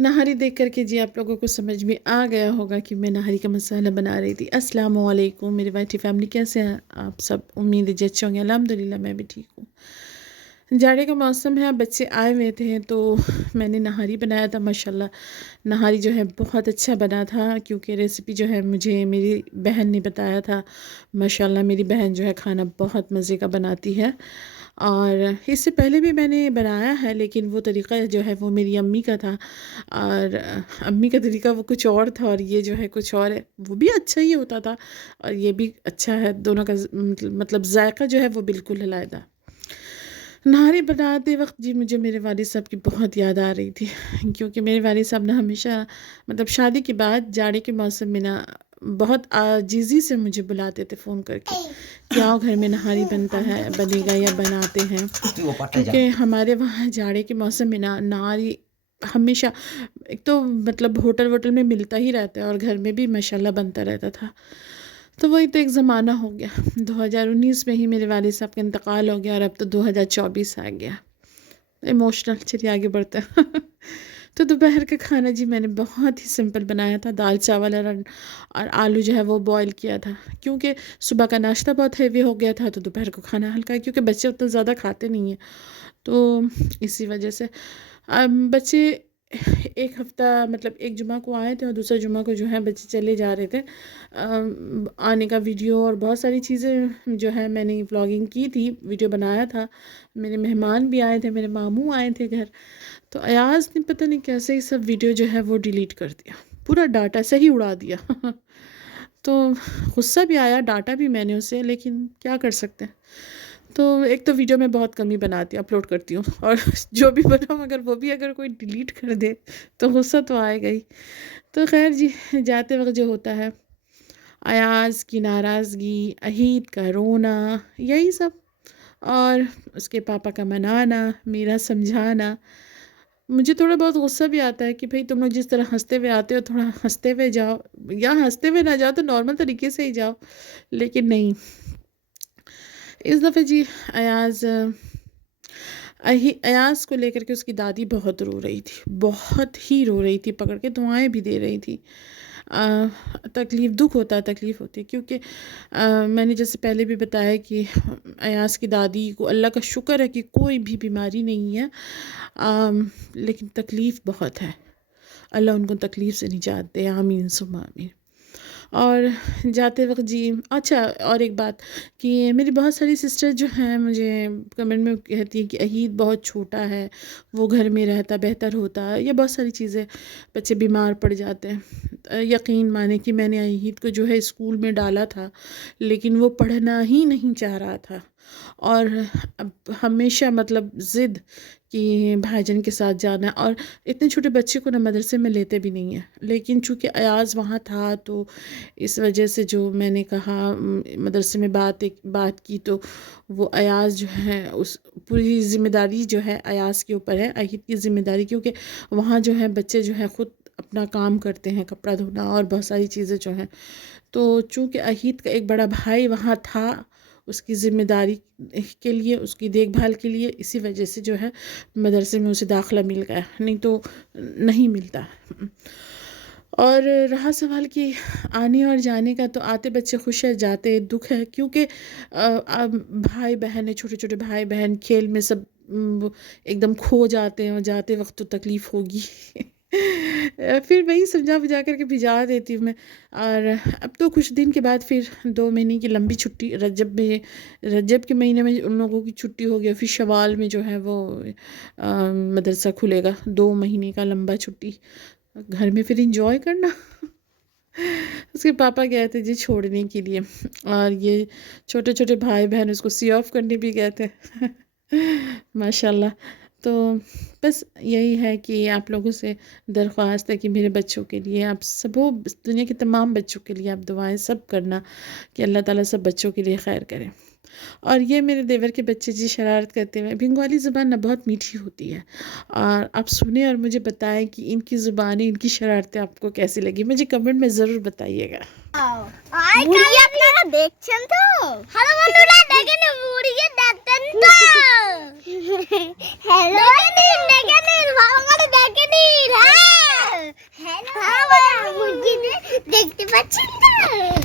نہاری دیکھ کر کے جی آپ لوگوں کو سمجھ میں آ گیا ہوگا کہ میں نہاری کا مسالہ بنا رہی تھی۔ السلام علیکم میری وائٹی فیملی، کیسے ہیں آپ سب؟ امید ہے اچھے ہوں گے۔ الحمدللہ میں بھی ٹھیک ہوں۔ جاڑے کا موسم ہے، بچے آئے ہوئے تھے تو میں نے نہاری بنایا تھا۔ ماشاءاللہ نہاری جو ہے بہت اچھا بنا تھا، کیونکہ ریسیپی جو ہے مجھے میری بہن نے بتایا تھا۔ ماشاءاللہ میری بہن جو ہے کھانا بہت مزے کا بناتی ہے، اور اس سے پہلے بھی میں نے بنایا ہے، لیکن وہ طریقہ جو ہے وہ میری امی کا تھا، اور امی کا طریقہ وہ کچھ اور تھا اور یہ جو ہے کچھ اور ہے۔ وہ بھی اچھا ہی ہوتا تھا اور یہ بھی اچھا ہے، دونوں کا مطلب ذائقہ جو ہے وہ بالکل علیحدہ۔ نہاری بناتے وقت جی مجھے میرے والد صاحب کی بہت یاد آ رہی تھی، کیونکہ میرے والد صاحب نے ہمیشہ مطلب شادی کے بعد جاڑے کے موسم میں نا بہت عاجزی سے مجھے بلاتے تھے فون کر کے کہ آؤ گھر میں نہاری بنے گا یا بناتے ہیں، کیونکہ ہمارے وہاں جاڑے کے موسم میں نا نہاری ہمیشہ ایک تو مطلب ہوٹل میں ملتا ہی رہتا ہے، اور گھر میں بھی ماشاءاللہ بنتا رہتا تھا۔ تو وہی تو ایک زمانہ ہو گیا، 2019 میں ہی میرے والد صاحب کا انتقال ہو گیا، اور اب تو 2024 آ گیا۔ ایموشنل، چلیے آگے بڑھتے ہیں۔ تو دوپہر کا کھانا جی میں نے بہت ہی سمپل بنایا تھا، دال چاول اور آلو جو ہے وہ بوائل کیا تھا، کیونکہ صبح کا ناشتہ بہت ہیوی ہو گیا تھا، تو دوپہر کو کھانا ہلکا ہے، کیونکہ بچے اتنا زیادہ کھاتے نہیں ہیں، تو اسی وجہ سے بچے ایک ہفتہ مطلب ایک جمعہ کو آئے تھے، اور دوسرے جمعہ کو جو ہے بچے چلے جا رہے تھے۔ آنے کا ویڈیو اور بہت ساری چیزیں جو ہے میں نے ولاگنگ کی تھی، ویڈیو بنایا تھا، میرے مہمان بھی آئے تھے، میرے ماموں آئے تھے گھر، تو ایاز نے پتہ نہیں کیسے ہی سب ویڈیو جو ہے وہ ڈیلیٹ کر دیا، پورا ڈاٹا صحیح اڑا دیا۔ تو غصہ بھی آیا، ڈاٹا بھی میں نے اسے، لیکن کیا کر سکتے ہیں۔ تو ایک تو ویڈیو میں بہت کم ہی بناتی ہوں، اپلوڈ کرتی ہوں، اور جو بھی بناؤں اگر وہ بھی اگر کوئی ڈیلیٹ کر دے تو غصہ تو آئے گا ہی۔ تو خیر جی، جاتے وقت جو ہوتا ہے، ایاز کی ناراضگی، عہید کا رونا، یہی سب، اور اس کے پاپا کا منانا، میرا سمجھانا۔ مجھے تھوڑا بہت غصہ بھی آتا ہے کہ بھئی تم لوگ جس طرح ہنستے ہوئے آتے ہو تھوڑا ہنستے ہوئے جاؤ، یا ہنستے ہوئے نہ جاؤ تو نارمل طریقے سے ہی جاؤ، لیکن نہیں۔ اس دفعہ جی ایاز کو لے کر کے اس کی دادی بہت رو رہی تھی، بہت ہی رو رہی تھی، پکڑ کے دعائیں بھی دے رہی تھی۔ دکھ ہوتا ہے، تکلیف ہوتی ہے، کیونکہ میں نے جیسے پہلے بھی بتایا کہ ایاز کی دادی کو اللہ کا شکر ہے کہ کوئی بھی بیماری نہیں ہے، لیکن تکلیف بہت ہے۔ اللہ ان کو تکلیف سے نجات دے، آمین ثم آمین۔ اور جاتے وقت جی اچھا، اور ایک بات کہ میری بہت ساری سسٹر جو ہیں مجھے کمنٹ میں کہتی ہیں کہ عہید بہت چھوٹا ہے، وہ گھر میں رہتا بہتر ہوتا، یا بہت ساری چیزیں، بچے بیمار پڑ جاتے ہیں۔ یقین مانے کہ میں نے عہید کو جو ہے اسکول میں ڈالا تھا، لیکن وہ پڑھنا ہی نہیں چاہ رہا تھا، اور اب ہمیشہ مطلب ضد کہ بھائی جان کے ساتھ جانا، اور اتنے چھوٹے بچے کو نہ مدرسے میں لیتے بھی نہیں ہیں، لیکن چونکہ ایاز وہاں تھا تو اس وجہ سے جو میں نے کہا مدرسے میں بات کی، تو وہ ایاز جو ہے اس پوری ذمہ داری جو ہے ایاز کے اوپر ہے، عہید کی ذمہ داری، کیونکہ وہاں جو ہے بچے جو ہے خود اپنا کام کرتے ہیں، کپڑا دھونا اور بہت ساری چیزیں جو ہیں، تو چونکہ عہید کا ایک بڑا بھائی وہاں تھا، اس کی ذمہ داری کے لیے، اس کی دیکھ بھال کے لیے، اسی وجہ سے جو ہے مدرسے میں اسے داخلہ مل گیا، نہیں تو نہیں ملتا۔ اور رہا سوال کہ آنے اور جانے کا، تو آتے بچے خوش ہے، جاتے دکھ ہے، کیونکہ بھائی بہن ہے، چھوٹے چھوٹے بھائی بہن کھیل میں سب ایک دم کھو جاتے ہیں، اور جاتے وقت تو تکلیف ہوگی۔ پھر وہی سمجھا بجھا کر کے بھجا دیتی ہوں میں۔ اور اب تو کچھ دن کے بعد پھر 2 مہینے کی لمبی چھٹی، رجب کے مہینے میں ان لوگوں کی چھٹی ہو گیا، پھر شوال میں جو ہے وہ مدرسہ کھلے گا، 2 مہینے کا لمبا چھٹی، گھر میں پھر انجوائے کرنا۔ اس کے پاپا گئے تھے جی چھوڑنے کے لیے، اور یہ چھوٹے چھوٹے بھائی بہن اس کو سی آف کرنے بھی گئے تھے۔ ماشاءاللہ۔ تو بس یہی ہے کہ آپ لوگوں سے درخواست ہے کہ میرے بچوں کے لیے آپ سب، دنیا کے تمام بچوں کے لیے آپ دعائیں سب کرنا کہ اللہ تعالیٰ سب بچوں کے لیے خیر کرے۔ اور یہ میرے دیور کے بچے جی شرارت کرتے ہوئے، بنگالی زبان نہ بہت میٹھی ہوتی ہے، اور آپ سنیں اور مجھے بتائیں کہ ان کی زبانیں، ان کی شرارتیں آپ کو کیسی لگی، مجھے کمنٹ میں ضرور بتائیے گا۔ মুড়ি আপনারা দেখছেন তো? হ্যালো বন্ধুরা, দেখে নিন মুড়ি দেখতেন তো? হ্যালো দেখে নিন ভালো করে দেখে নিন। হ্যাঁ পাচ্ছেন তো?